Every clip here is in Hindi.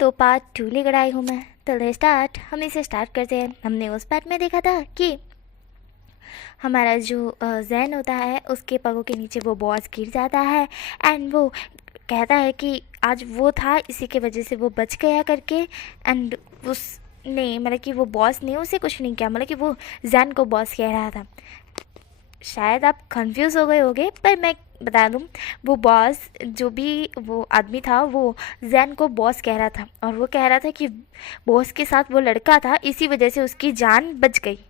तो पार्ट 2 लेकर आई हूँ मैं। तो ले स्टार्ट, हम इसे स्टार्ट करते हैं। हमने उस पार्ट में देखा था कि हमारा जो जैन होता है उसके पैरों के नीचे वो बॉस गिर जाता है एंड वो कहता है कि आज वो था इसी के वजह से वो बच गया करके। एंड उसने मतलब कि वो बॉस ने उसे कुछ नहीं किया, मतलब कि वो जैन को बॉस कह रहा था। शायद आप कंफ्यूज हो गए होगे पर मैं बता दूं, वो बॉस जो भी वो आदमी था वो जैन को बॉस कह रहा था और वो कह रहा था कि बॉस के साथ वो लड़का था इसी वजह से उसकी जान बच गई,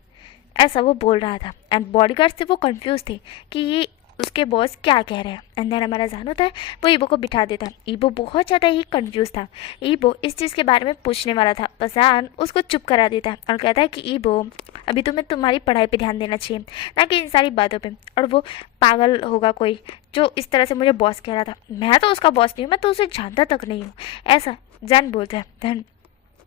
ऐसा वो बोल रहा था। एंड बॉडीगार्ड से वो कंफ्यूज थे कि ये उसके बॉस क्या कह रहे हैं। एंड देन हमारा जान होता है वो ईबो को बिठा देता है। ईबो बहुत ज़्यादा ही कंफ्यूज था। ईबो इस चीज़ के बारे में पूछने वाला था, पर जान उसको चुप करा देता है और कहता है कि ईबो अभी तुम्हें तुम्हारी पढ़ाई पे ध्यान देना चाहिए, ना कि इन सारी बातों पे। और वो पागल होगा कोई जो इस तरह से मुझे बॉस कह रहा था। मैं तो उसका बॉस नहीं हूँ, मैं तो उसे जानता तक नहीं हूँ, ऐसा जैन बोलता है। देन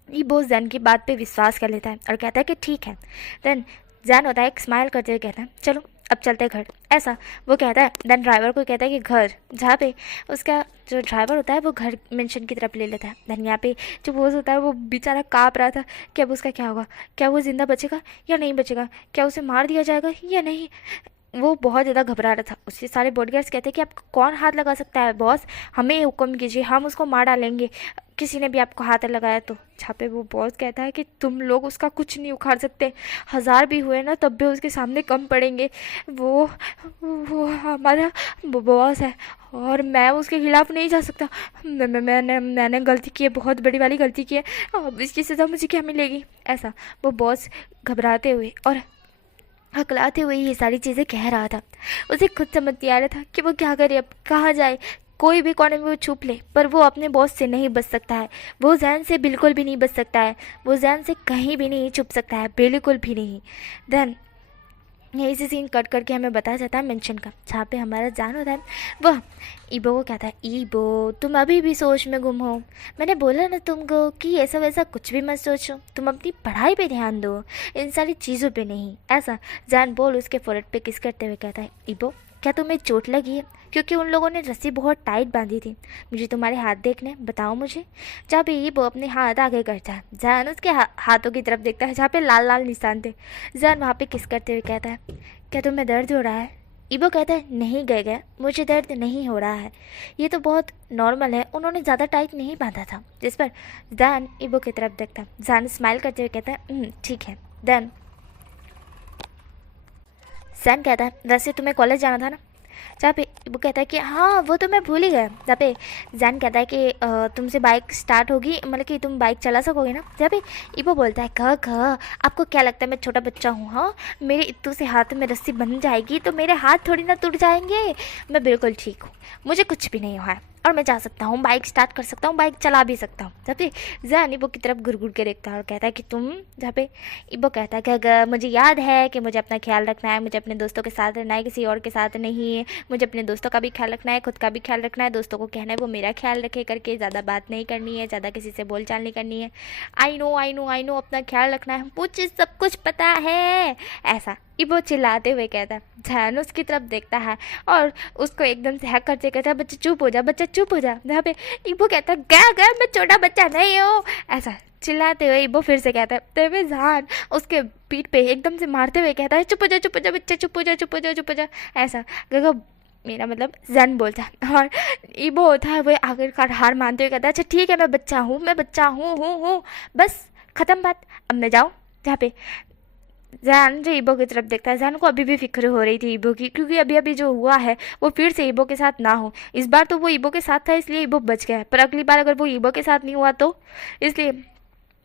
ईबो जैन की बात पे विश्वास कर लेता है और कहता है कि ठीक है। देन जैन होता है एक स्माइल करते हुए कहता है चलो अब चलते घर, ऐसा वो कहता है। देन ड्राइवर को कहता है कि घर, जहाँ पे उसका जो ड्राइवर होता है वो घर मेंशन की तरफ ले लेता है। देन यहाँ पे जो बॉस होता है वो बेचारा काँप रहा था कि अब उसका क्या होगा, क्या वो ज़िंदा बचेगा या नहीं बचेगा, क्या उसे मार दिया जाएगा या नहीं। वो बहुत ज़्यादा घबरा रहा था। उसके सारे बॉडीगार्ड्स कहते हैं कि आपको कौन हाथ लगा सकता है बॉस, हमें हुक्म कीजिए, हम उसको मार डालेंगे किसी ने भी आपको हाथ लगाया तो। जहाँ पे वो बॉस कहता है कि तुम लोग उसका कुछ नहीं उखाड़ सकते, 1000 भी हुए ना तब भी उसके सामने कम पड़ेंगे। वो हमारा बॉस है और मैं उसके खिलाफ नहीं जा सकता। मैंने गलती की है, बहुत बड़ी वाली गलती की है, अब इसकी सज़ा मुझे क्या मिलेगी, ऐसा वो बॉस घबराते हुए और हकलाते हुए ये सारी चीज़ें कह रहा था। उसे खुद समझ नहीं आ रहा था कि वो क्या करे, अब कहाँ जाए। कोई भी कोने में वो छुप ले पर वो अपने बॉस से नहीं बच सकता है, वो जैन से बिल्कुल भी नहीं बच सकता है, वो जैन से कहीं भी नहीं छुप सकता है, बिल्कुल भी नहीं। देन यही से सीन कट करके हमें बताया जाता है मेंशन का, जहाँ पे हमारा जान होता है वह ईबो को कहता है ईबो तुम अभी भी सोच में गुम हो, मैंने बोला ना तुमको कि ऐसा वैसा कुछ भी मत सोचो, तुम अपनी पढ़ाई पे ध्यान दो, इन सारी चीज़ों पे नहीं, ऐसा जान बोल उसके फोrehead पे किस करते हुए कहता है ईबो क्या तुम्हें चोट लगी है, क्योंकि उन लोगों ने रस्सी बहुत टाइट बांधी थी, मुझे तुम्हारे हाथ देखने, बताओ मुझे। जहाँ पे ईबो अपने हाथ आगे करता है, जान उसके हाथों की तरफ देखता है जहाँ पे लाल लाल निशान थे। जान वहाँ पे किस करते हुए कहता है क्या तुम्हें दर्द हो रहा है। ईबो कहता है नहीं गए मुझे दर्द नहीं हो रहा है, ये तो बहुत नॉर्मल है, उन्होंने ज़्यादा टाइट नहीं बांधा था। जिस पर जान ईबो की तरफ देखता है। जान स्माइल करते हुए कहता है ठीक है। देन जैन कहता है वैसे तुम्हें कॉलेज जाना था ना, जहाँ पे वो कहता है कि हाँ वो तो मैं भूल ही गया। जहाँ पे जैन कहता है कि तुमसे बाइक स्टार्ट होगी, मतलब कि तुम बाइक चला सकोगे ना। जहाँ पे ईबो बोलता है ख आपको क्या लगता है मैं छोटा बच्चा हूँ, हाँ मेरे इत्तू से हाथ में रस्सी बंध जाएगी तो मेरे हाथ थोड़ी ना टूट जाएंगे, मैं बिल्कुल ठीक हूँ, मुझे कुछ भी नहीं हुआ है और मैं जा सकता हूँ, बाइक स्टार्ट कर सकता हूँ, बाइक चला भी सकता हूँ। जहाँ पे जैन ईबो की तरफ घुर घुर के देखता है और कहता है कि तुम, जहाँ पे ईबो कहता है कि अगर मुझे याद है कि मुझे अपना ख्याल रखना है, मुझे अपने दोस्तों के साथ रहना है, किसी और के साथ नहीं है, मुझे अपने दोस्तों का भी ख्याल रखना है, खुद का भी ख्याल रखना है, दोस्तों को कहना है वो मेरा ख्याल रखे करके, ज़्यादा बात नहीं करनी है, ज़्यादा किसी से बोल चाल नहीं करनी है, आई नो अपना ख्याल रखना है, मुझे सब कुछ पता है, ऐसा ईबो चिल्लाते हुए कहता है। जैन उसकी तरफ देखता है और उसको एकदम से हैक करते कहता है बच्चा चुप हो जा, बच्चा चुप हो जा। जहाँ पे ईबो कहता है क्या मैं छोटा बच्चा नहीं हूँ, ऐसा चिल्लाते हुए ईबो फिर से कहता है। तभी जान उसके पीठ पे एकदम से मारते हुए कहता है चुप हो जा बच्चा, चुप हो जा चुप हो जा चुप हो जा, ऐसा गगा मेरा मतलब जैन बोलता है। और ईबो होता है वो आखिरकार हार मानते हुए कहता है अच्छा ठीक है मैं बच्चा हूँ बस ख़त्म बात, अब मैं जाऊँ। जहाँ पे जैन जो ईबो की तरफ देखता है, जैन को अभी भी फिक्र हो रही थी ईबो की, क्योंकि अभी अभी जो हुआ है वो फिर से ईबो के साथ ना हो। इस बार तो वो ईबो के साथ था इसलिए ईबो बच गया है, पर अगली बार अगर वो ईबो के साथ नहीं हुआ तो, इसलिए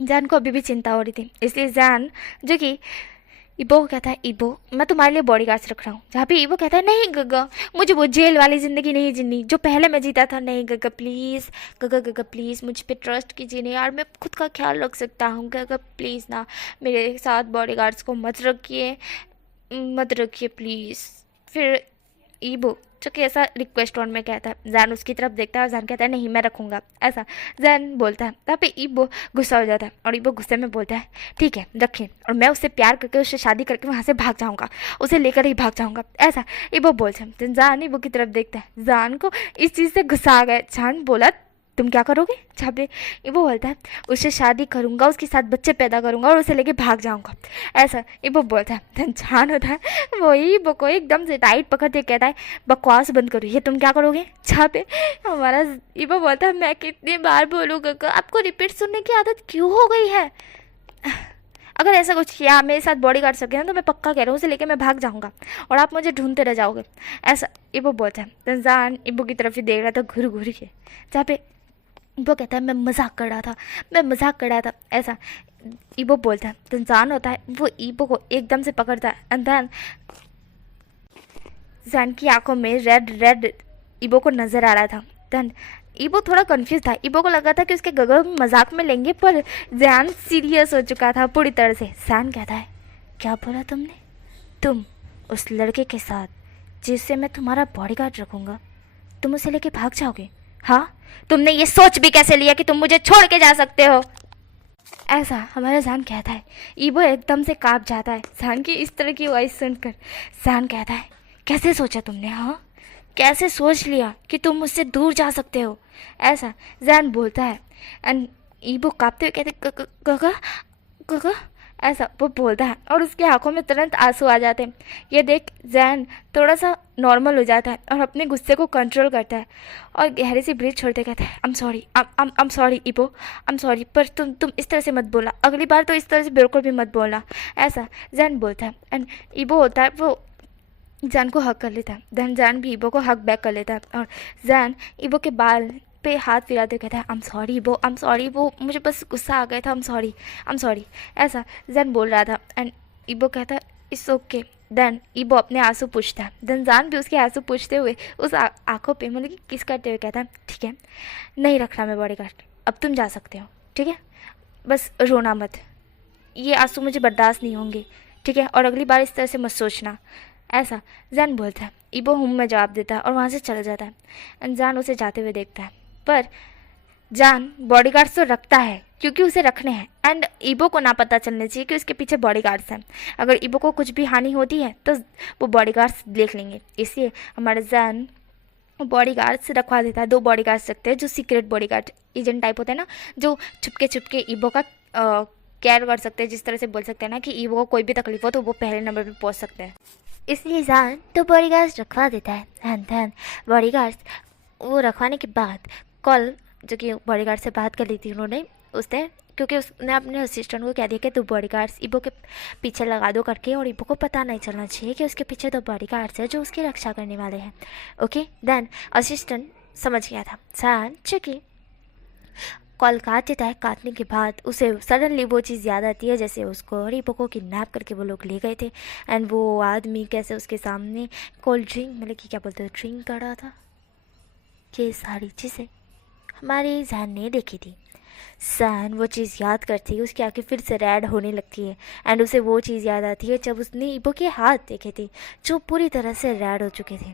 जैन को अभी भी चिंता हो रही थी। इसलिए जैन जो कि ईबो को कहता है ईबो मैं तुम्हारे लिए बॉडीगार्ड्स रख रहा हूँ। जहाँ पे ईबो कहता है नहीं गगा मुझे वो जेल वाली ज़िंदगी नहीं जीनी जो पहले मैं जीता था, नहीं गगा प्लीज़, गगा प्लीज़ मुझ पे ट्रस्ट कीजिए, नहीं यार मैं खुद का ख्याल रख सकता हूँ, गगा प्लीज़ ना मेरे साथ बॉडीगार्ड्स को मत रखिए प्लीज़। फिर ईबो जो कि ऐसा रिक्वेस्ट टोन में कहता है, जैन उसकी तरफ देखता है और जैन कहता है नहीं मैं रखूँगा, ऐसा जैन बोलता है। तब पे ईबो गुस्सा हो जाता है और ईबो गुस्से में बोलता है ठीक है रखिए, और मैं उससे प्यार करके उससे शादी करके वहाँ से भाग जाऊँगा, उसे लेकर ही भाग जाऊँगा, ऐसा ईबो बोलता है। जैन ईबो की तरफ देखता है, जैन को इस चीज़ से गुस्सा आ गया। जैन बोला तुम क्या करोगे? जहाँ पे इबो बोलता है उससे शादी करूँगा, उसके साथ बच्चे पैदा करूँगा और उसे लेके भाग जाऊँगा। ऐसा इबो बोलता है। धनचान होता है वही इबो को एकदम से टाइट पकड़ते कहता है बकवास बंद करो, ये तुम क्या करोगे? जहाँ पे हमारा इबो बोलता है मैं कितनी बार बोलूँगा, आपको रिपीट सुनने की आदत क्यों हो गई है? अगर ऐसा कुछ किया मेरे साथ बॉडी गार्ड सके ना तो मैं पक्का कह रहा हूँ उसे लेके मैं भाग जाऊँगा और आप मुझे ढूंढते रह जाओगे। ऐसा इबो बोलता है। तंजान इबो की तरफ ही देख रहा था घूर घूर के, जहाँ पे इबो कहता है मैं मजाक कर रहा था, मैं मजाक कर रहा था। ऐसा इबो बोलता है। तंजान होता है वो इबो को एकदम से पकड़ता है। एंड देन जैन की आंखों में रेड रेड इबो को नज़र आ रहा था। देन इबो थोड़ा कंफ्यूज था, इबो को लगा था कि उसके गगर मजाक में लेंगे, पर जैन सीरियस हो चुका था पूरी तरह से। जैन कहता है क्या बोला तुमने? तुम उस लड़के के साथ जिससे मैं तुम्हारा बॉडीगार्ड रखूँगा, तुम उसे लेके भाग जाओगे? हाँ, तुमने ये सोच भी कैसे लिया कि तुम मुझे छोड़ के जा सकते हो? ऐसा हमारा जैन कहता है। इबो एकदम से काँप जाता है जैन की इस तरह की वॉइस सुनकर। जैन कहता है कैसे सोचा तुमने? हाँ, कैसे सोच लिया कि तुम मुझसे दूर जा सकते हो? ऐसा जैन बोलता है। एंड इबो काँपते हुए कहते गगा गगा, ऐसा वो बोलता है और उसकी आंखों में तुरंत आंसू आ जाते हैं। ये देख जैन थोड़ा सा नॉर्मल हो जाता है और अपने गुस्से को कंट्रोल करता है और गहरी सी ब्रीथ छोड़ते कहता है आई एम सॉरी इबो, आई एम सॉरी, पर तुम इस तरह से मत बोलना, अगली बार तो इस तरह से बिल्कुल भी मत बोलना। ऐसा जैन बोलता है। एंड इबो होता है वो जैन को हक कर लेता है। देन जैन भी इबो को हक बैक कर लेता है और जैन इबो के बाल पे हाथ फिराते कहता है आई एम सॉरी इबो, आई एम सॉरी इबो, मुझे बस गुस्सा आ गया था, आई एम सॉरी। ऐसा जैन बोल रहा था। एंड इबो कहता है इट्स ओके। देन इबो अपने आंसू पूछता है। देन जैन भी उसके आंसू पूछते हुए उस आंखों पे मतलब कि किस करते हुए कहता है ठीक है, नहीं रखना मैं बॉडीगार्ड, अब तुम जा सकते हो, ठीक है, बस रोना मत, ये आंसू मुझे बर्दाश्त नहीं होंगे, ठीक है, और अगली बार इस तरह से मत सोचना। ऐसा जैन बोलता है। इबो में जवाब देता है और वहाँ से चला जाता है। एंड जैन उसे जाते हुए देखता है, पर जैन बॉडीगार्ड्स तो रखता है क्योंकि उसे रखने हैं। एंड इबो को ना पता चलना चाहिए कि उसके पीछे बॉडीगार्ड्स हैं। अगर इबो को कुछ भी हानि होती है तो वो बॉडीगार्ड्स देख लेंगे, इसलिए हमारा जैन बॉडीगार्ड्स रखवा देता है। 2 बॉडीगार्ड्स रखते हैं जो सीक्रेट बॉडीगार्ड एजेंट टाइप होते हैं ना, जो छुपके छुपके इबो का केयर कर सकते हैं, जिस तरह से बोल सकते हैं ना कि इबो को कोई भी तकलीफ हो तो वो पहले नंबर पर पहुँच सकते हैं। इसलिए जैन तो बॉडीगार्ड्स रखवा देता है। एंड देन बॉडीगार्ड्स वो रखवाने के बाद कॉल जो कि बॉडीगार्ड से बात कर ली थी उन्होंने, उसने क्योंकि उसने अपने असिस्टेंट को कह दिया कि 2 बॉडीगार्ड्स इबो के पीछे लगा दो करके, और इबो को पता नहीं चलना चाहिए कि उसके पीछे 2 बॉडीगार्ड्स हैं जो उसकी रक्षा करने वाले हैं। ओके, देन असिस्टेंट समझ गया था। जैन चुकी कॉल काट देता है। काटने के बाद उसे सडनली वो चीज़ याद आती है जैसे उसको और इबो को किडनैप करके वो लोग ले गए थे। एंड वो आदमी कैसे उसके सामने कोल्ड ड्रिंक मतलब कि क्या बोलते हैं ड्रिंक कर रहा था। ये सारी चीज़ें हमारी जैन ने देखी थी। जैन वो चीज़ याद करती है, उसकी आंखें फिर से रेड होने लगती है। एंड उसे वो चीज़ याद आती है जब उसने इबो के हाथ देखे थे जो पूरी तरह से रेड हो चुके थे।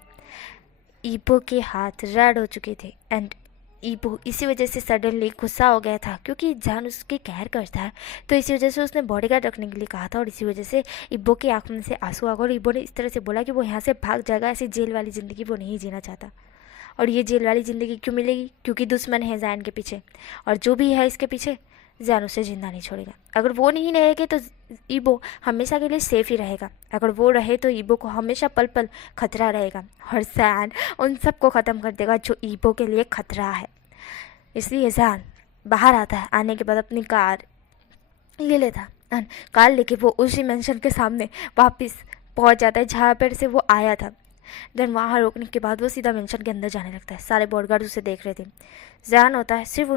इबो के हाथ रेड हो चुके थे। एंड इबो इसी वजह से सडनली गुस्सा हो गया था क्योंकि जैन उसके कहर करता है, तो इसी वजह से उसने बॉडीगार्ड रखने के लिए कहा था। और इसी वजह से इबो की आंखों में से आंसू आ गए और इबो ने इस तरह से बोला कि वो यहाँ से भाग जाएगा, ऐसी जेल वाली ज़िंदगी वो नहीं जीना चाहता। और ये जेल वाली ज़िंदगी क्यों मिलेगी? क्योंकि दुश्मन है जैन के पीछे, और जो भी है इसके पीछे जैन उसे जिंदा नहीं छोड़ेगा। अगर वो नहीं रहेगा तो इबो हमेशा के लिए सेफ ही रहेगा, अगर वो रहे तो इबो को हमेशा पल पल खतरा रहेगा। और जैन उन सबको ख़त्म कर देगा जो इबो के लिए खतरा है। इसलिए जैन बाहर आता है। आने के बाद अपनी कार ले लेता है। कार लेके वो उसी मेंशन के सामने वापस पहुंच जाता है जहाँ पर से वो आया था। देन वहाँ रोकने के बाद वो सीधा मेंशन के अंदर जाने लगता है। सारे बॉडीगार्ड उसे देख रहे थे। जैन होता है सिर्फ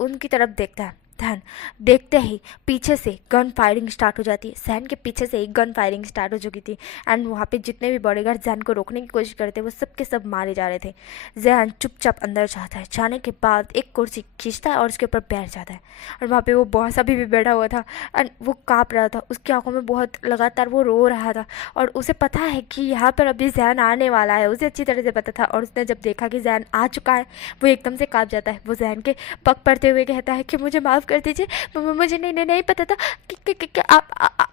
उनकी तरफ देखता है। ध्यान देखते ही पीछे से गन फायरिंग स्टार्ट हो जाती है। जैन के पीछे से एक गन फायरिंग स्टार्ट हो चुकी थी। एंड वहाँ पे जितने भी बॉडीगार्ड जैन को रोकने की कोशिश करते वो सब के सब मारे जा रहे थे। जैन चुपचाप अंदर जाता है। जाने के बाद एक कुर्सी खींचता है और उसके ऊपर बैठ जाता है। और वहाँ पे वो बॉस अभी भी बैठा हुआ था एंड वो काँप रहा था। उसकी आंखों में बहुत लगातार वो रो रहा था और उसे पता है कि यहाँ पर अभी जैन आने वाला है, उसे अच्छी तरह से पता था। और उसने जब देखा कि जैन आ चुका है वो एकदम से काँप जाता है। वो जैन के पग पड़ते हुए कहता है कि मुझे माफ़ कर दीजिए, मुझे नहीं पता था कि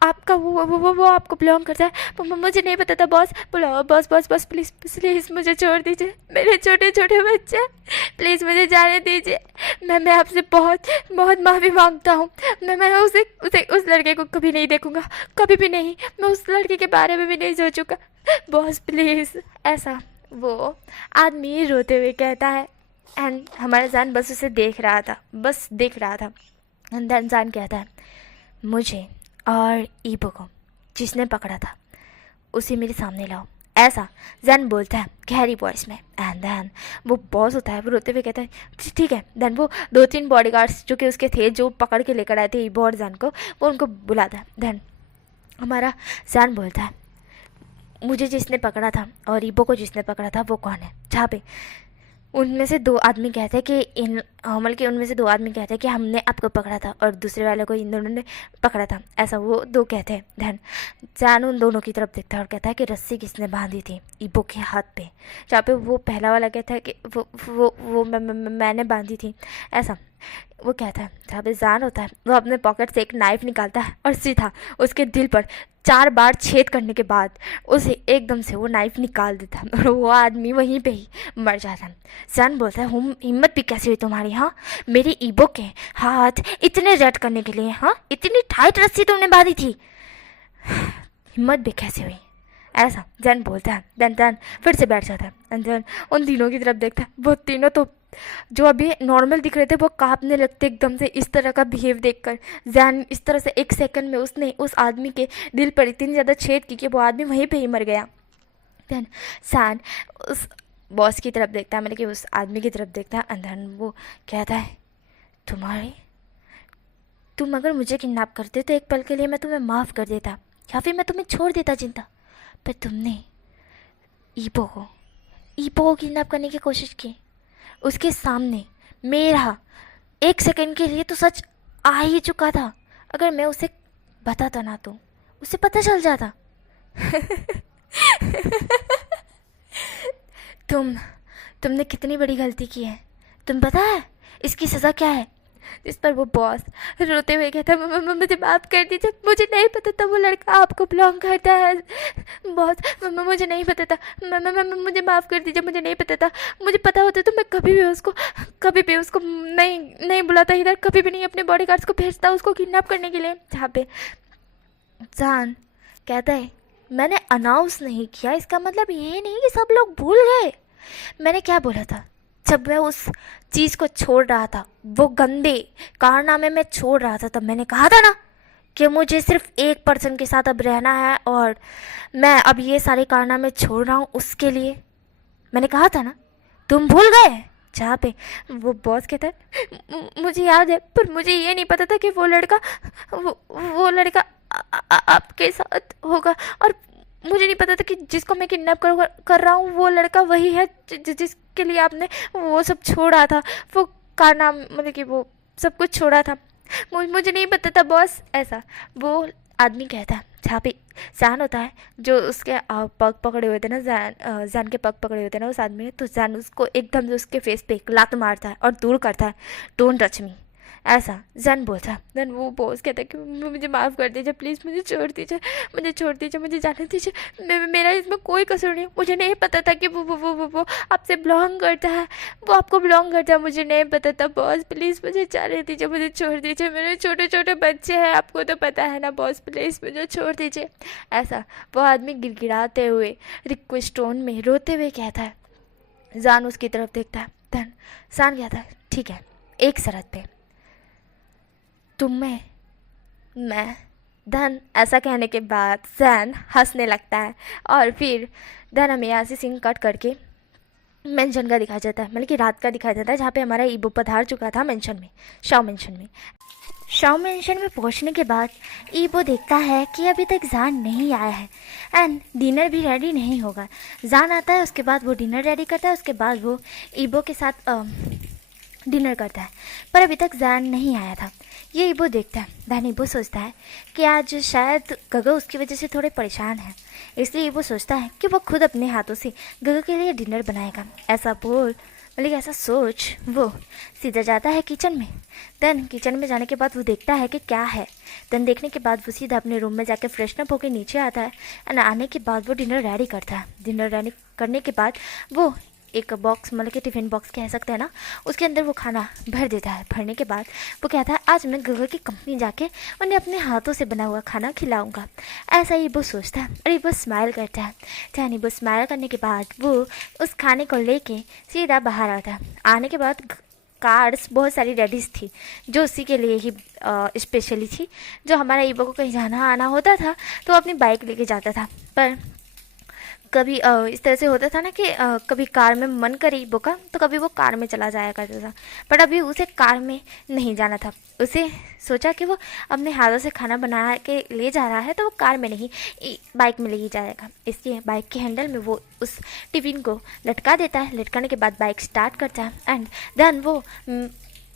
आपका वो आपको बिलोंग करता है, मुझे नहीं पता था बॉस। बॉस प्लीज़ मुझे छोड़ दीजिए, मेरे छोटे छोटे बच्चे, प्लीज़ मुझे जाने दीजिए। मैं आपसे बहुत बहुत माफ़ी मांगता हूँ। मैं उसे उस लड़के को कभी नहीं देखूँगा, कभी भी नहीं। मैं उस लड़के के बारे में भी नहीं सोचूंगा बॉस, प्लीज़। ऐसा वो आदमी रोते हुए कहता है। एंड हमारा जान बस उसे देख रहा था, बस देख रहा था। एंड देन जान कहता है, मुझे और ईबो को जिसने पकड़ा था उसे मेरे सामने लाओ। ऐसा जैन बोलता है गहरी वॉइस में। एंड देन वो बॉस होता है, वो रोते हुए कहता है ठीक है। देन वो 2-3 बॉडीगार्ड्स जो कि उसके थे, जो पकड़ के लेकर आए थे ईबो और जैन को, वो उनको बुलाता है। देन हमारा जैन बोलता है, मुझे जिसने पकड़ा था और ईबो को जिसने पकड़ा था वो कौन है? जहाँ पे उनमें से 2 आदमी कहते हैं कि बल्कि उनमें से 2 आदमी कहते हैं कि हमने आपको पकड़ा था, और दूसरे वाले को इन दोनों ने पकड़ा था। ऐसा वो 2 कहते हैं। धन जान उन दोनों की तरफ देखता है और कहता है कि रस्सी किसने बांधी थी ईबो के हाथ पे? जहाँ पे वो पहला वाला कहता है कि वो मैंने बांधी थी। ऐसा वो कहता है। जहाँ पे जान होता है, वो अपने पॉकेट से एक नाइफ़ निकालता है और सीधा उसके दिल पर 4 बार छेद करने के बाद उसे एकदम से वो नाइफ़ निकाल देता है और वो आदमी वहीं पे ही मर जाता है। जान बोलता है, हिम्मत भी कैसे हुई तुम्हारी? हाँ, मेरी ईबो के हाथ इतने रेड करने के लिए? हाँ, इतनी टाइट रस्सी तुमने बांधी थी, हिम्मत भी कैसे हुई? ऐसा जैन बोलता है। देन फिर से बैठ जाता है। एंड देन उन तीनों की तरफ देखता है। वो तीनों तो जो अभी नॉर्मल दिख रहे थे वो कांपने लगते एकदम से इस तरह का बिहेव देखकर। जैन इस तरह से 1 सेकंड में उसने उस आदमी के दिल पर इतनी ज़्यादा छेद की कि वो आदमी वहीं पे ही मर गया। देन जैन उस बॉस की तरफ देखता है, मतलब कि उस आदमी की तरफ देखता है। एंड देन वो कहता है, तुम अगर मुझे किडनैप करते तो एक पल के लिए मैं तुम्हें माफ़ कर देता, या फिर मैं तुम्हें छोड़ देता जिंदा, पर तुमने ईबो को किडनैप करने की कोशिश की। उसके सामने मेरा 1 सेकंड के लिए तो सच आ ही चुका था। अगर मैं उसे बताता ना तो उसे पता चल जाता। तुमने कितनी बड़ी गलती की है, तुम पता है इसकी सज़ा क्या है? जिस पर वो बॉस रोते हुए कहता है, मुझे माफ़ कर दीजिए, मुझे नहीं पता था वो लड़का आपको बिलोंग करता है बॉस, मुझे नहीं पता था, मुझे माफ़ कर दीजिए, मुझे नहीं पता था। मुझे पता होता तो मैं कभी भी उसको नहीं बुलाता इधर, कभी भी नहीं अपने बॉडीगार्ड्स को भेजता उसको किडनैप करने के लिए। जहाँ पे जान कहता है, मैंने अनाउंस नहीं किया, इसका मतलब ये नहीं कि सब लोग भूल गए। मैंने क्या बोला था जब मैं उस चीज़ को छोड़ रहा था, वो गंदे कारनामे में छोड़ रहा था, तब मैंने कहा था ना कि मुझे सिर्फ एक पर्सन के साथ अब रहना है और मैं अब ये सारे कारनामे छोड़ रहा हूँ उसके लिए। मैंने कहा था ना, तुम भूल गए? जहाँ पे वो बॉस कहता है, मुझे याद है, पर मुझे ये नहीं पता था कि वो लड़का आपके साथ होगा, और मुझे नहीं पता था कि जिसको मैं किडनैप कर रहा हूँ वो लड़का वही है जिसके लिए आपने वो सब छोड़ा था, वो कारनाम, मतलब कि वो सब कुछ छोड़ा था। मुझे नहीं पता था बॉस। ऐसा वो आदमी कहता है। जहाँ पे जैन होता है, जो उसके पग पकड़े हुए थे ना, जैन के पग पकड़े हुए थे ना उस आदमी ने, तो जैन उसको एकदम से उसके फेस पे एक लात मारता है और दूर करता है, डोंट टच मी। ऐसा जैन बोलता है। देन वो बॉस कहता है कि मुझे माफ़ कर दीजिए, प्लीज़ मुझे छोड़ दीजिए, मुझे जाने दीजिए, मेरा इसमें कोई कसूर नहीं। मुझे नहीं पता था कि वो आपसे बिलोंग करता है, वो आपको बिलोंग करता है, मुझे नहीं पता था बॉस, प्लीज़ मुझे जाने दीजिए, मुझे छोड़ दीजिए, मेरे छोटे छोटे बच्चे हैं, आपको तो पता है ना बॉस, प्लीज़ मुझे छोड़ दीजिए। ऐसा वो आदमी गिड़गिड़ाते हुए, रिक्वेस्ट टोन में रोते हुए कहता है। जान उसकी तरफ देखता है। देन जान कहता है, ठीक है, एक शर्त पे, तुम्हें मैं। धन ऐसा कहने के बाद जैन हंसने लगता है और फिर धन हमें यहाँ से सीन कट करके मेंशन का दिखाया जाता है, मतलब कि रात का दिखाया जाता है, जहाँ पे हमारा ईबो पधार चुका था मेंशन में, शाओ मेंशन में पहुँचने के बाद ईबो देखता है कि अभी तक जान नहीं आया है एंड डिनर भी रेडी नहीं होगा। जान आता है, उसके बाद वो डिनर रेडी करता है, उसके बाद वो ईबो के साथ डिनर करता है, पर अभी तक जान नहीं आया था। ये ईबो देखता है। दैन ईबो सोचता है कि आज शायद गगो उसकी वजह से थोड़े परेशान है, इसलिए ईबो सोचता है कि वो खुद अपने हाथों से गगो के लिए डिनर बनाएगा। ऐसा बोल मतलब ऐसा सोच वो सीधा जाता है किचन में। देन किचन में जाने के बाद वो देखता है कि क्या है। देन देखने के बाद वो सीधा अपने रूम में जाके फ्रेशन अप होकर नीचे आता है एंड आने के बाद वो डिनर रेडी करता है। डिनर रेडी करने के बाद वो एक बॉक्स, मतलब कि टिफ़िन बॉक्स कह सकते हैं ना, उसके अंदर वो खाना भर देता है। भरने के बाद वो कहता है आज मैं गगन की कंपनी जाके उन्हें अपने हाथों से बना हुआ खाना खिलाऊंगा। ऐसा ही वो सोचता है और वो स्माइल करता है। यानी वो स्माइल करने के बाद वो उस खाने को लेके सीधा बाहर आता है। आने के बाद कार्स बहुत सारी रेडीज थी जो उसी के लिए ही स्पेशली थी। जो हमारा ईबो को कहीं जाना आना होता था तो वो अपनी बाइक लेके जाता था, पर कभी इस तरह से होता था ना कि कभी कार में मन करे ईबो का तो कभी वो कार में चला जाया करता था। बट अभी उसे कार में नहीं जाना था। उसे सोचा कि वो अपने हाथों से खाना बना के ले जा रहा है तो वो कार में नहीं बाइक में ले ही जाएगा। इसलिए बाइक के हैंडल में वो उस टिफ़िन को लटका देता है। लटकाने के बाद बाइक स्टार्ट करता है एंड देन वो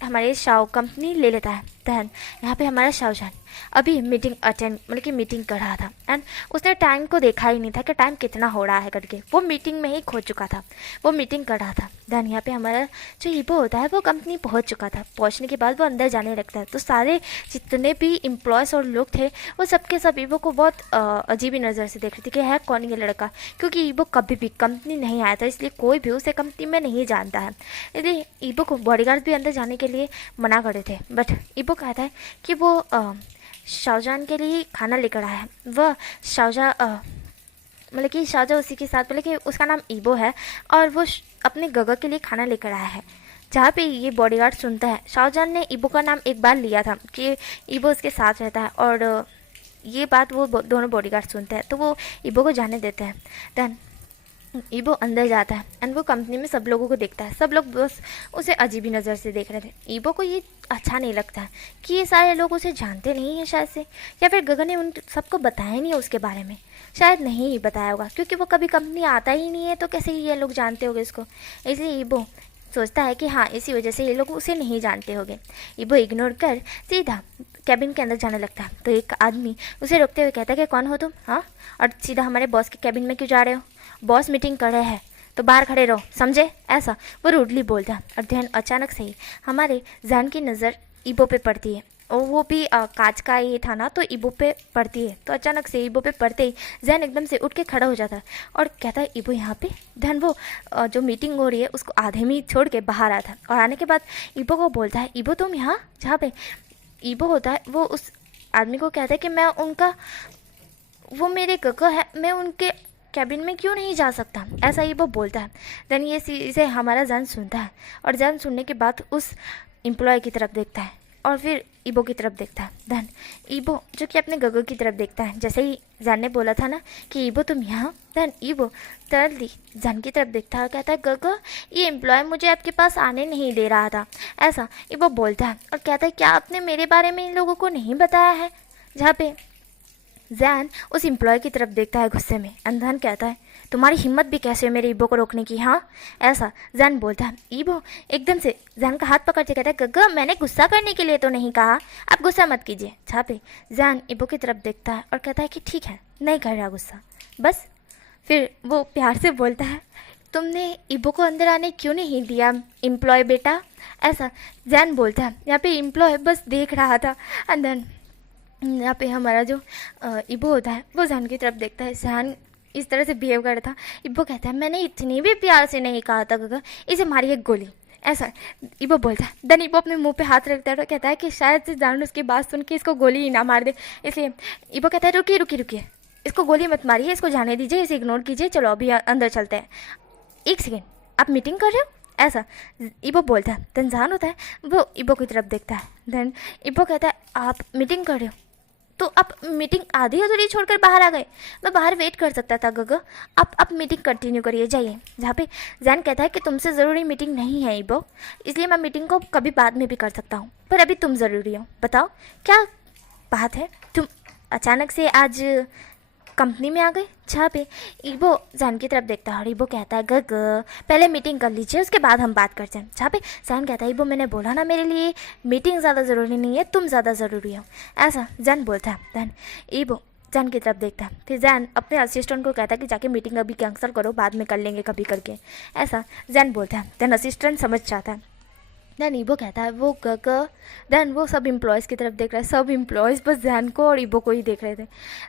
हमारे शाओ कंपनी ले लेता है। देन यहाँ पे हमारा शाओजान अभी मीटिंग अटेंड, मतलब कि मीटिंग कर रहा था एंड उसने टाइम को देखा ही नहीं था कि टाइम कितना हो रहा है करके। वो मीटिंग में ही खो चुका था, वो मीटिंग कर रहा था। देन यहाँ पे हमारा जो ईबो होता है वो कंपनी पहुँच चुका था। पहुँचने के बाद वो अंदर जाने लगता है तो सारे जितने भी एम्प्लॉयज़ और लोग थे वो सबके सब ईबो को बहुत अजीब ही नज़र से देख रहे थे कि है कौन ये लड़का, क्योंकि ईबो कभी भी कंपनी नहीं आया था, इसलिए कोई भी उसे कंपनी में नहीं जानता है। इसलिए ईबो को बॉडीगार्ड भी अंदर जाने के लिए मना कर रहे थे। बट ईबो कहता है कि वो शाहजहां के लिए खाना लेकर आया है। वह शाहजहां मतलब कि शाहजहां उसी के साथ, मतलब कि उसका नाम ईबो है और वो अपने गगा के लिए खाना लेकर आया है। जहाँ पे ये बॉडीगार्ड सुनता है, शाहजहां ने ईबो का नाम एक बार लिया था कि ईबो उसके साथ रहता है और ये बात वो दोनों बॉडीगार्ड सुनते हैं तो वो ईबो को जाने देते हैं। देन ईबो अंदर जाता है एंड वो कंपनी में सब लोगों को देखता है। सब लोग बस उसे अजीबी नज़र से देख रहे थे। ईबो को ये अच्छा नहीं लगता है कि ये सारे लोग उसे जानते नहीं हैं शायद से, या फिर गगन ने उन सबको बताया नहीं है उसके बारे में। शायद नहीं ही बताया होगा क्योंकि वो कभी कंपनी आता ही नहीं है तो कैसे ये लोग जानते होंगे इसको। इसलिए ईबो सोचता है कि हाँ इसी वजह से ये लोग उसे नहीं जानते होंगे। ईबो इग्नोर कर सीधा कैबिन के अंदर जाने लगता है तो एक आदमी उसे रोकते हुए कहता है कि कौन हो तुम, हाँ, और सीधा हमारे बॉस के कैबिन में क्यों जा रहे हो? बॉस मीटिंग कर रहे हैं तो बाहर खड़े रहो, समझे? ऐसा वो रूडली बोलता है। और ध्यान अचानक से ही हमारे जैन की नज़र ईबो पे पड़ती है और वो भी कांच का ये था ना तो ईबो पे पड़ती है। तो अचानक से ईबो पे पड़ते ही जैन एकदम से उठ के खड़ा हो जाता है और कहता है ईबो यहाँ पे। ध्यान वो जो मीटिंग हो रही है उसको आधे में छोड़ के बाहर आता है और आने के बाद ईबो को बोलता है ईबो तुम यहाँ। जहाँ पे ईबो होता है वो उस आदमी को कहता है कि मैं उनका, वो मेरे गगा है, मैं उनके कैबिन में क्यों नहीं जा सकता, ऐसा ईबो बोलता है। देन ये इसे हमारा जैन सुनता है और जैन सुनने के बाद उस एम्प्लॉय की तरफ देखता है और फिर ईबो की तरफ देखता है। देन ईबो जो कि अपने गगो की तरफ देखता है, जैसे ही जैन ने बोला था ना कि ईबो तुम यहाँ। देन ईबो तरली जैन की तरफ देखता है और कहता है गगो ये एम्प्लॉय मुझे आपके पास आने नहीं दे रहा था, ऐसा ईबो बोलता है और कहता है क्या आपने मेरे बारे में इन लोगों को नहीं बताया है? जहाँ पे जैन उस एम्प्लॉय की तरफ देखता है गुस्से में। अंधन कहता है तुम्हारी हिम्मत भी कैसे है मेरे ईबो को रोकने की, हाँ, ऐसा जैन बोलता है। ईबो एकदम से जैन का हाथ पकड़ते कहता है गग्गा मैंने गुस्सा करने के लिए तो नहीं कहा, आप गुस्सा मत कीजिए। छापे जैन ईबो की तरफ देखता है और कहता है कि ठीक है नहीं कर रहा गुस्सा, बस। फिर वो प्यार से बोलता है तुमने ईबो को अंदर आने क्यों नहीं दिया एम्प्लॉय बेटा, ऐसा जैन बोलता है। यहाँ पे एम्प्लॉय बस देख रहा था। एंड देन यहाँ पे हमारा जो ईबो होता है वो जैन की तरफ देखता है। जैन इस तरह से बिहेव कर रहा था। ईबो कहता है मैंने इतनी भी प्यार से नहीं कहा था गगा, इसे मारिए गोली, ऐसा ईबो बोलता है। देन ईबो अपने मुंह पे हाथ रखता है और कहता है कि शायद से जैन उसकी बात सुन के इसको गोली ही ना मार दे। इसलिए ईबो कहता है रुकिए रुकिए रुकिए, इसको गोली मत मारिए, इसको जाने दीजिए, इसे इग्नोर कीजिए, चलो अभी अंदर चलते हैं। एक सेकेंड, आप मीटिंग कर रहे हो, ऐसा ईबो बोलता है। देन जैन होता है वो ईबो की तरफ देखता है। देन ईबो कहता है आप मीटिंग कर रहे हो तो आप मीटिंग आधी अधूरी छोड़कर बाहर आ गए, मैं बाहर वेट कर सकता था गगा, आप मीटिंग कंटिन्यू करिए, जाइए। जहाँ पे जैन कहता है कि तुमसे ज़रूरी मीटिंग नहीं है ईबो, इसलिए मैं मीटिंग को कभी बाद में भी कर सकता हूँ, पर अभी तुम ज़रूरी हो, बताओ क्या बात है, तुम अचानक से आज कंपनी में आ गए। जहाँ पे ईबो जैन की तरफ देखता है और ईबो कहता है गग पहले मीटिंग कर लीजिए उसके बाद हम बात करते हैं। जहाँ पे जैन कहता है ईबो मैंने बोला ना मेरे लिए मीटिंग ज़्यादा ज़रूरी नहीं है, तुम ज़्यादा ज़रूरी हो, ऐसा जैन बोलता है। देन ईबो जैन की तरफ देखता है। फिर जैन अपने असिस्टेंट को कहता है कि जाके मीटिंग अभी कैंसिल करो, बाद में कर लेंगे कभी करके, ऐसा जैन बोलता है। देन असिस्टेंट समझ जाता है। देन ईबो कहता है वो देन वो सब एम्प्लॉयज़ की तरफ देख रहा है, सब एम्प्लॉयज़ बस जैन को और ईबो को ही देख रहे थे।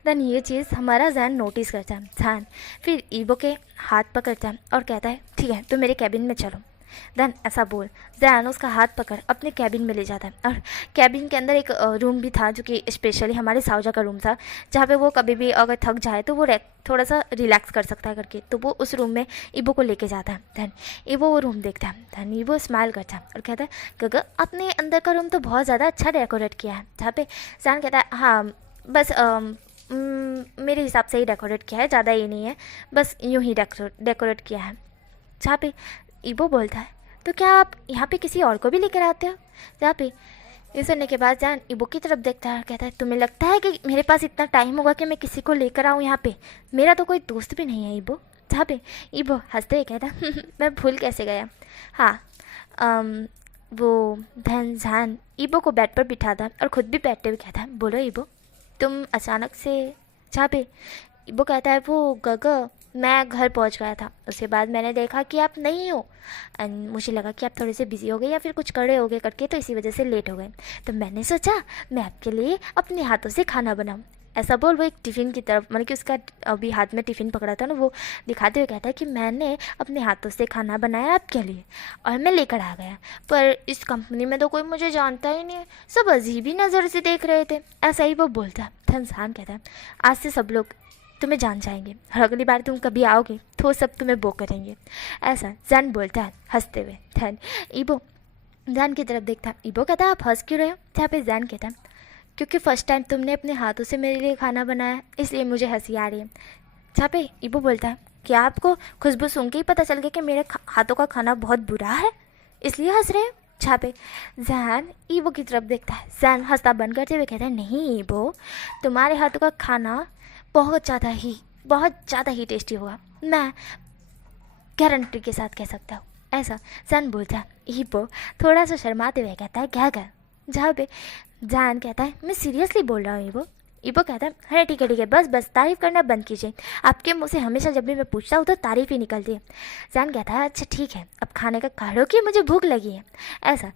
देन ये चीज़ हमारा जैन नोटिस करता है। जैन फिर ईबो के हाथ पकड़ता है और कहता है ठीक है तो मेरे कैबिन में चलो। देन ऐसा बोल जैन उसका हाथ पकड़ अपने कैबिन में ले जाता है। और कैबिन के अंदर एक रूम भी था जो कि स्पेशली हमारे साउजा का रूम था, जहाँ पे वो कभी भी अगर थक जाए तो वो थोड़ा सा रिलैक्स कर सकता है करके, तो वो उस रूम में ईबो को लेके जाता है। देन ईबो वो रूम देखता है। देन ईबो स्माइल करता है और कहता है गगा अपने अंदर का रूम तो बहुत ज़्यादा अच्छा डेकोरेट किया है। जहाँ पे जैन कहता है हाँ बस मेरे हिसाब से ही डेकोरेट किया है, ज़्यादा ये नहीं है, बस यूँ ही डेकोरेट किया है। जहाँ पे ईबो बोलता है तो क्या आप यहाँ पे किसी और को भी लेकर आते हो? जहाँ पे ये सुनने के बाद जैन ईबो की तरफ देखता है और कहता है तुम्हें लगता है कि मेरे पास इतना टाइम होगा कि मैं किसी को लेकर आऊँ यहाँ पे? मेरा तो कोई दोस्त भी नहीं है ईबो। जहाँ पे ईबो हंसते हुए कहता है मैं भूल कैसे गया। हाँ वो धन जैन ईबो को बेड पर बिठाता है और ख़ुद भी बैठते हुए कहता है बोलो ईबो तुम अचानक से। जहाँ पे ईबो कहता है वो गगा मैं घर पहुंच गया था, उसके बाद मैंने देखा कि आप नहीं हो एंड मुझे लगा कि आप थोड़े से बिजी हो गए या फिर कुछ करे हो गए करके, तो इसी वजह से लेट हो गए। तो मैंने सोचा मैं आपके लिए अपने हाथों से खाना बनाऊं। ऐसा बोल वो एक टिफ़िन की तरफ मतलब कि उसका अभी हाथ में टिफ़िन पकड़ा था ना, वो दिखाते हुए कहता है कि मैंने अपने हाथों से खाना बनाया आपके लिए और मैं लेकर आ गया, पर इस कंपनी में तो कोई मुझे जानता ही नहीं है, सब अजीब ही नज़र से देख रहे थे। ऐसा ही वो बोलता है। धनसान कहता है आज से सब लोग तुम्हें जान जाएंगे और अगली बार तुम कभी आओगे तो सब तुम्हें बो करेंगे, ऐसा जैन बोलता है हंसते हुए। धन ईबो जैन की तरफ देखता है। ईबो कहता है आप हंस क्यों रहे हो? जहाँ पे जैन कहता है क्योंकि फ़र्स्ट टाइम तुमने अपने हाथों से मेरे लिए खाना बनाया इसलिए मुझे हंसी आ रही है। जहाँ पे ईबो बोलता है क्या आपको खुशबू सुन के ही पता चल गया कि मेरे हाथों का खाना बहुत बुरा है इसलिए हंस रहे हो? जहाँ पे जैन ईबो की तरफ देखता है। जैन हंसना बंद करते हुए कहता है नहीं ईबो तुम्हारे हाथों का खाना बहुत ज़्यादा ही टेस्टी होगा, मैं गारंटी के साथ कह सकता हूँ, ऐसा जैन बोलता है। ईबो थोड़ा सा शर्माते हुए कहता है क्या? जहाँ पे जैन कहता है मैं सीरियसली बोल रहा हूँ ईबो। ईबो कहता है अरे ठीक है बस तारीफ़ करना बंद कीजिए, आपके मुँह से हमेशा जब भी मैं पूछता हूँ तो तारीफ़ ही निकलती है। जैन कहता है अच्छा ठीक है अब खाने का कह लो कि मुझे भूख लगी है, ऐसा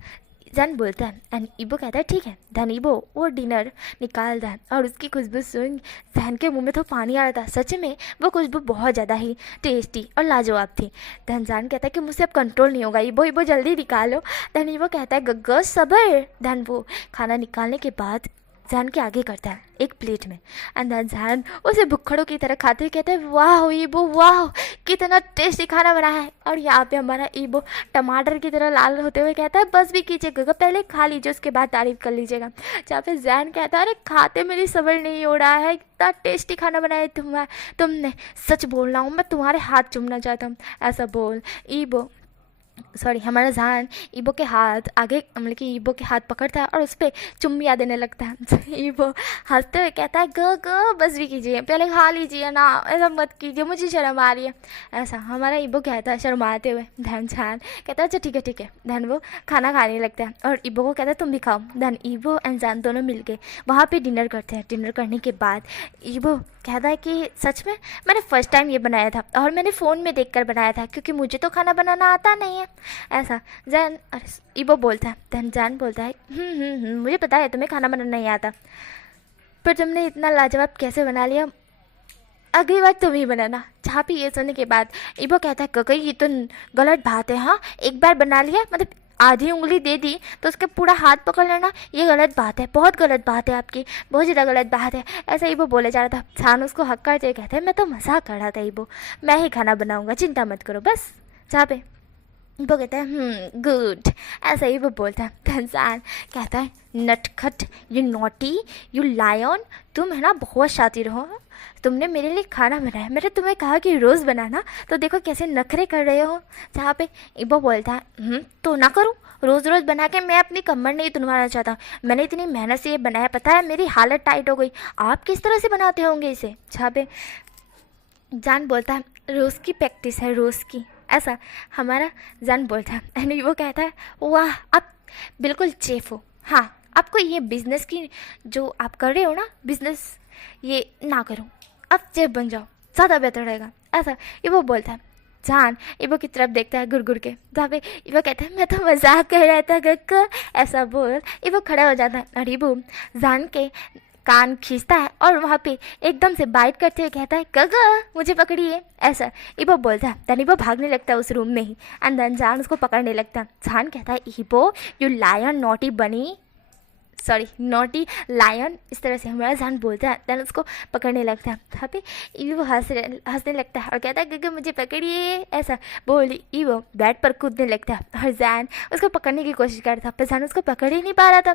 जैन बोलता है। एंड ईबो कहता है ठीक है। धन ईबो वो डिनर निकालता है और उसकी खुशबू सुन जैन के मुंह में तो पानी आ रहा था। सच में वो खुशबू बहुत ज़्यादा ही टेस्टी और लाजवाब थी। धन जैन कहता है कि मुझसे अब कंट्रोल नहीं होगा, ईबो जल्दी निकालो। धन ईबो कहता है गग्गा सबर। धन वो खाना निकालने के बाद जैन के आगे करता है एक प्लेट में एंड देन जैन उसे भुक्खड़ों की तरह खाते हुए कहते हैं वाह ईबो वाह कितना टेस्टी खाना बना है। और यहाँ पे हमारा ईबो टमाटर की तरह लाल होते हुए कहता है बस भी कीजिएगा, पहले खा लीजिए उसके बाद तारीफ़ कर लीजिएगा। जहाँ पे जैन कहता है अरे खाते मेरी सब्र नहीं हो रहा है, इतना टेस्टी खाना बनाया तुमने, सच बोल रहा हूँ मैं तुम्हारे हाथ चूमना चाहता हूँ, ऐसा बोल हमारा जैन ईबो के हाथ आगे मतलब कि ईबो के हाथ पकड़ता है और उस पर चुम्मियाँ देने लगता है। ईबो हंसते हुए कहता है ग बस भी कीजिए, पहले खा लीजिए ना, ऐसा मत कीजिए मुझे शर्म आ रही है, ऐसा हमारा ईबो कहता है शर्माते हुए। धन जैन कहता है अच्छा ठीक है। धन वो खाना खाने लगता है और ईबो को कहता है तुम भी खाओ। धन ईबो एंड जैन दोनों मिलके वहाँ पे डिनर करते हैं। डिनर करने के बाद ईबो कहता है कि सच में मैंने फ़र्स्ट टाइम ये बनाया था और मैंने फ़ोन में देखकर बनाया था क्योंकि मुझे तो खाना बनाना आता नहीं है, ऐसा जैन ईबो बोलता है। धन जैन बोलता है मुझे पता है तुम्हें खाना बनाना नहीं आता, पर तुमने इतना लाजवाब कैसे बना लिया, अगली बार तुम ही बनाना। जहाँ पे ये सुनने के बाद ईबो कहता है ककई ये तो गलत बात है, हाँ एक बार बना लिया मतलब आधी उंगली दे दी तो उसके पूरा हाथ पकड़ लेना, ये गलत बात है, बहुत गलत बात है आपकी, बहुत ज़्यादा गलत बात है, ऐसा ईबो बोले जा रहा था। जैन उसको हक करते कहते हैं मैं तो मजाक कर रहा था ईबो, मैं ही खाना बनाऊंगा चिंता मत करो बस। जहाँ पे वो कहता है गुड, ऐसा ही वो बोलता है। धनसान कहता है नटखट यू नॉटी यू लायन, तुम है ना बहुत शातिर हो, तुमने मेरे लिए खाना बनाया, मैंने तुम्हें कहा कि रोज़ बनाना तो देखो कैसे नखरे कर रहे हो। जहाँ पे ईबो बोलता है तो ना करूँ, रोज़ बना के मैं अपनी कमर नहीं तुनवाना चाहता, मैंने इतनी मेहनत से ये बनाया, पता है मेरी हालत टाइट हो गई, आप किस तरह से बनाते होंगे इसे। जहाँ पे जान बोलता है रोज़ की प्रैक्टिस है रोज़ की, ऐसा हमारा जैन बोलता है। एंड वो कहता है वाह आप बिल्कुल चेफ हो, हाँ आपको ये बिज़नेस की जो आप कर रहे हो ना बिज़नेस ये ना करूँ, अब चेप बन जाओ, ज़्यादा बेहतर रहेगा। ऐसा ईबो बोलता है। जान ईबो की तरफ देखता है गुड़ गुड़ के, जहाँ पे ईबो कहता है मैं तो मजाक कर रहा था गक्का, ऐसा बोल ईबो खड़ा हो जाता है और ईबो जान के कान खींचता है और वहाँ पे एकदम से बाइट करते हुए कहता है गगा मुझे पकड़िए, ऐसा ईबो बोलता है। देन ईबो भागने लगता है उस रूम में ही एंड देन जान उसको पकड़ने लगता है। जान कहता है ईबो यू लायन नॉटी बनी, सॉरी नॉटी लायन, इस तरह से हमारा जान बोलता है। देन उसको पकड़ने लगता है। यहाँ पे ईवो हंसने लगता है और कहता है गगा मुझे पकड़िए, ऐसा बोल ईवो बेड पर कूदने लगता है और जैन उसको पकड़ने की कोशिश कर रहा था, पर जैन उसको पकड़ ही नहीं पा रहा था।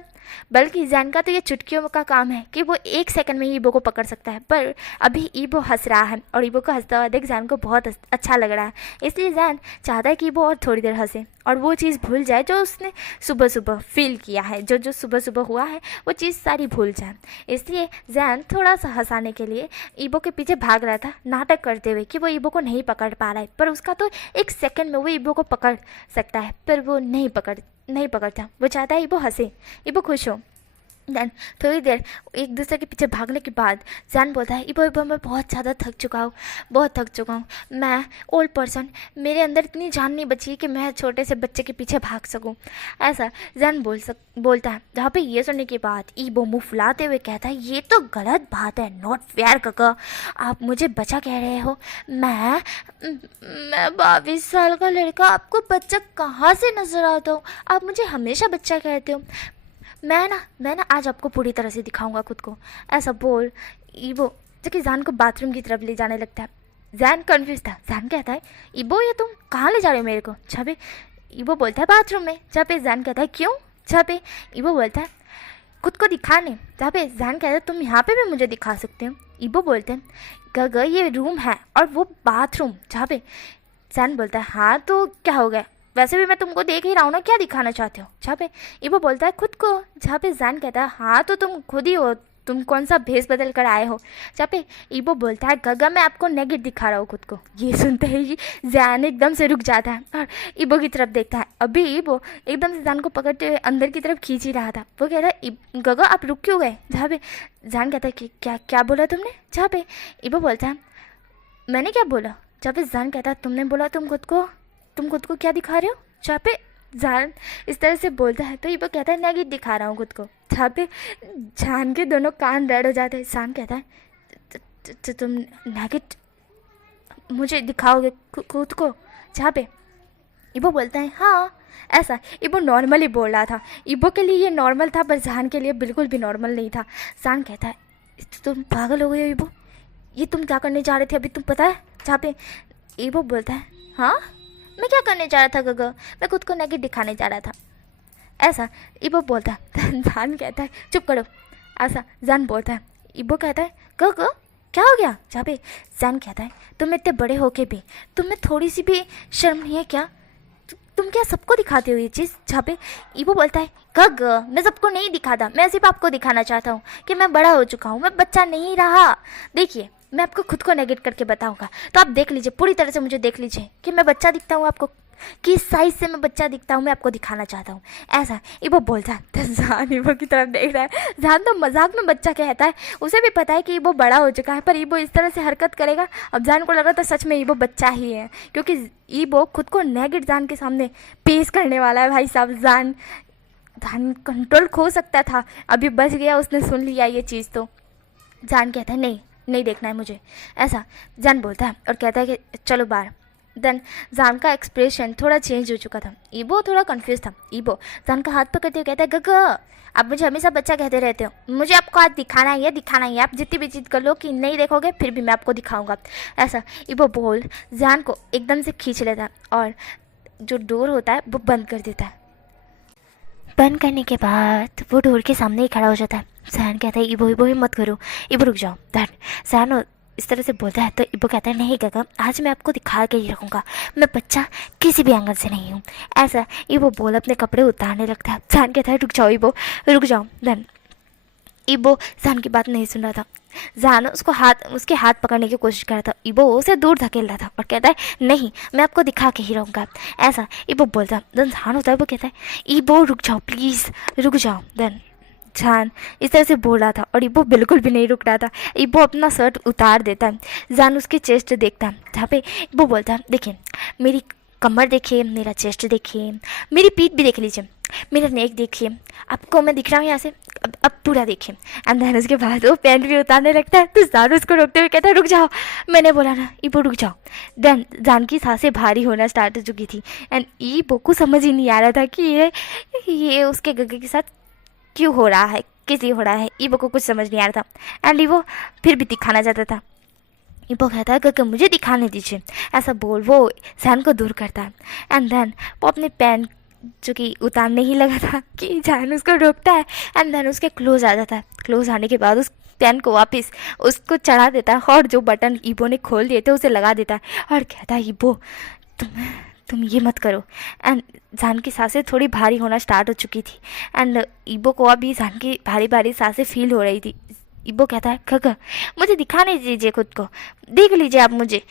बल्कि जैन का तो ये चुटकियों का काम है कि वो 1 सेकंड में ही ईवो को पकड़ सकता है, पर अभी ईवो हंस रहा है और ईवो को हंसता हुआ देख जैन को बहुत अच्छा लग रहा है। इसलिए जैन चाहता है कि ईवो और थोड़ी देर हंसे और वो चीज़ भूल जाए जो उसने सुबह सुबह फील किया है, जो सुबह सुबह हुआ है वो चीज़ सारी भूल जाए। इसलिए जैन थोड़ा सा हंसाने के लिए ईबो के पीछे भाग रहा था, नाटक करते हुए कि वो ईबो को नहीं पकड़ पा रहा है, पर उसका तो 1 सेकंड में वो ईबो को पकड़ सकता है, पर वो नहीं पकड़ता। वो चाहता है ईबो हंसे, ईबो खुश हो। देन थोड़ी देर एक दूसरे के पीछे भागने के बाद जैन बोलता है ईबो मैं बहुत ज़्यादा थक चुका हूँ, मैं ओल्ड पर्सन, मेरे अंदर इतनी जान नहीं बची कि मैं छोटे से बच्चे के पीछे भाग सकूँ, ऐसा जैन बोलता है। जहाँ पे ये सुनने के बाद ईबो मुँह फुलाते हुए कहता है ये तो गलत बात है, नॉट फेयर काका, आप मुझे बच्चा कह रहे हो, मैं 22 साल का लड़का आपको बच्चा कहाँ से नजर आता हूँ, आप मुझे हमेशा बच्चा कहते हो, मैं ना आज आपको पूरी तरह से दिखाऊंगा खुद को, ऐसा बोल ईबो जबकि जैन को बाथरूम की तरफ ले जाने लगता है। जैन कन्फ्यूज था। जैन कहता है ईबो ये तुम कहाँ ले जा रहे हो मेरे को, जहाँ पे ईबो बोलता है बाथरूम में, जहाँ पे जैन कहता है क्यों, जहाँ पे ईबो बोलता है खुद को दिखाने, जहाँ पे जैन कहता है तुम यहाँ पे भी मुझे दिखा सकते हो। ईबो बोलते हैं गगा ये रूम है और वो बाथरूम, जहाँ पे जैन बोलता है हाँ तो क्या हो गया, वैसे भी मैं तुमको देख ही रहा हूँ ना, क्या दिखाना चाहते हो, जहाँ पे ईबो बोलता है खुद को, जहाँ पे जैन कहता है हाँ तो तुम खुद ही हो, तुम कौन सा भेस बदल कर आए हो, जहाँ पे ईबो बोलता है गगा मैं आपको नेगेट दिखा रहा हूँ खुद को। ये सुनते ही जैन एकदम से रुक जाता है और ईबो की तरफ देखता है। अभी ईबो एकदम से जैन को पकड़ते हुए अंदर की तरफ खींच ही रहा था। वो कहता है गगा आप रुक क्यों गए, जहाँ पे जैन कहता है कि क्या बोला तुमने, जहाँ पे ईबो बोलता है मैंने क्या बोला, जहाँ पे जैन कहता है तुमने बोला तुम खुद को क्या दिखा रहे हो, जहाँ पे जान इस तरह से बोलता है तो ईबो कहता है नेगेट दिखा रहा हूँ खुद को, जहाँ पे जान के दोनों कान रेड हो जाते हैं। जान कहता है तुम नेगेट मुझे दिखाओगे खुद को, जहाँ पे ईबो बोलता है हाँ, ऐसा ईबो नॉर्मली बोल रहा था। ईबो के लिए ये नॉर्मल था पर जान के लिए बिल्कुल भी नॉर्मल नहीं था। जान कहता है तुम पागल हो गए हो ईबो, ये तुम क्या करने जा रहे थे अभी तुम पता है, जहाँ पे ईबो बोलता है हाँ मैं क्या करने जा रहा था गगा, मैं खुद को नेगेट दिखाने जा रहा था, ऐसा ईबो बोलता है। जान कहता है चुप करो, ऐसा जान बोलता है। ईबो कहता है गगा क्या हो गया, जहाँ पे जान कहता है तुम इतने बड़े होके भी तुम्हें थोड़ी सी भी शर्म नहीं है क्या, तुम क्या सबको दिखाते हो ये चीज़, जहाँ पे ईबो बोलता है गगा मैं सबको नहीं दिखाता, मैं सिर्फ आपको दिखाना चाहता हूँ कि मैं बड़ा हो चुका हूँ, मैं बच्चा नहीं रहा, देखिए मैं आपको खुद को नेगेट करके बताऊंगा तो आप देख लीजिए, पूरी तरह से मुझे देख लीजिए कि मैं बच्चा दिखता हूँ आपको, किस साइज से मैं बच्चा दिखता हूँ मैं आपको दिखाना चाहता हूँ, ऐसा ईबो बोलता है। तो जान ईबो की तरफ देख रहा है। जान तो मजाक में बच्चा कहता है, उसे भी पता है कि ईबो बड़ा हो चुका है, पर ईबो इस तरह से हरकत करेगा। अब जान को लगा था सच में ईबो बच्चा ही है, क्योंकि ईबो खुद को नेगेट जान के सामने पेश करने वाला है। भाई साहब जान कंट्रोल खो सकता था, अभी बच गया, उसने सुन लिया ये चीज़। तो जान कहता है नहीं देखना है मुझे, ऐसा जान बोलता है और कहता है कि चलो बाहर। देन जान का एक्सप्रेशन थोड़ा चेंज हो चुका था, ईबो थोड़ा कंफ्यूज था। ईबो जान का हाथ पकड़ते हुए कहता है गगा आप मुझे हमेशा बच्चा कहते रहते हो, मुझे आपको आज दिखाना ही है, आप जितनी भी चीज़ कर लो कि नहीं देखोगे फिर भी मैं आपको दिखाऊंगा, ऐसा ईबो बोल जान को एकदम से खींच लेता है और जो डोर होता है वो बंद कर देता है। बंद करने के बाद वो डोर के सामने ही खड़ा हो जाता है। जैन कहता है ईबो ही मत करो, ईबो रुक जाओ। दैन जैन इस तरह से बोलता है तो ईबो कहता है नहीं गगा आज मैं आपको दिखा के ही रखूँगा, मैं बच्चा किसी भी एंगल से नहीं हूँ, ऐसा ईबो बोल अपने कपड़े उतारने लगता है। जैन कहता है रुक जाओ ईबो रुक जाओ। देन ईबो जैन की बात नहीं सुन रहा था। जैन उसके हाथ पकड़ने की कोशिश कर रहा था, ईबो उसे दूर धकेल रहा था और कहता है नहीं मैं आपको दिखा के ही रहूँगा, ऐसा ईबो बोलता है। देन जैन होता है वो कहता है ईबो रुक जाओ प्लीज़ रुक जाओ। देन जान इस तरह से बोल रहा था और इबो बिल्कुल भी नहीं रुक रहा था। इबो अपना शर्ट उतार देता है, जान उसकी चेस्ट देखता है, जहाँ पे इबो बोलता है देखिए मेरी कमर देखिए, मेरा चेस्ट देखिए, मेरी पीठ भी देख लीजिए, मेरा नेक देखिए, आपको मैं दिख रहा हूँ यहाँ से, अब पूरा देखिए। एंड देन उसके बाद वो पैंट भी उतारने लगता है तो जान उसको रोकते हुए कहता है रुक जाओ, मैंने बोला ना इबो रुक जाओ। देन जान की सांसें भारी होना स्टार्ट हो चुकी थी एंड इबो को समझ ही नहीं आ रहा था कि ये उसके गगे के साथ क्यों हो रहा है, कैसे हो रहा है। इबो को कुछ समझ नहीं आ रहा था एंड इबो फिर भी दिखाना चाहता था। इबो कहता है कि मुझे दिखाने दीजिए, ऐसा बोल वो जैन को दूर करता है एंड देन वो अपने पैन जो कि उतारने ही लगा था कि जैन उसको रोकता है एंड देन उसके क्लोज आ जाता है। क्लोज आने के बाद उस पेन को वापस उसको चढ़ा देता है और जो बटन इबो ने खोल दिए थे उसे लगा देता है और कहता है इबो तुम ये मत करो। एंड जान की सांसें थोड़ी भारी होना स्टार्ट हो चुकी थी एंड इबो को अभी जान की भारी भारी सांसें फील हो रही थी। इबो कहता है खग मुझे दिखाने दीजिए, खुद को देख लीजिए आप मुझे,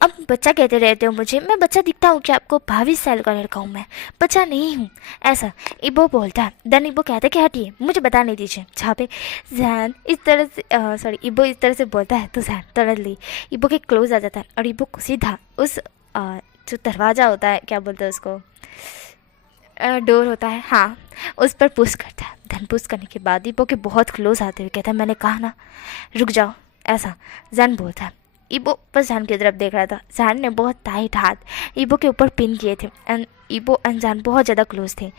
अब बच्चा कहते रहते हो मुझे, मैं बच्चा दिखता हूँ क्या आपको? 22 साल का लड़का हूँ मैं, बच्चा नहीं हूँ, ऐसा इबो बोलता है। देन इबो कहता है कि हटिए मुझे बताने दीजिए। जहाँ पे जैन इस तरह से इबो इस तरह से बोलता है तो जैन तरली इबो के क्लोज आ जाता है और इबो को सीधा उस जो दरवाज़ा होता है, क्या बोलते हैं उसको, डोर होता है, हाँ, उस पर पुश करता है। देन पुश करने के बाद इबो के बहुत क्लोज आते हुए कहता है मैंने कहा ना रुक जाओ, ऐसा जैन बोलता है। इबो बस जैन की तरफ देख रहा था। जैन ने बहुत टाइट हाथ इबो के ऊपर पिन किए थे एंड इबो एंड जैन बहुत ज़्यादा क्लोज थे।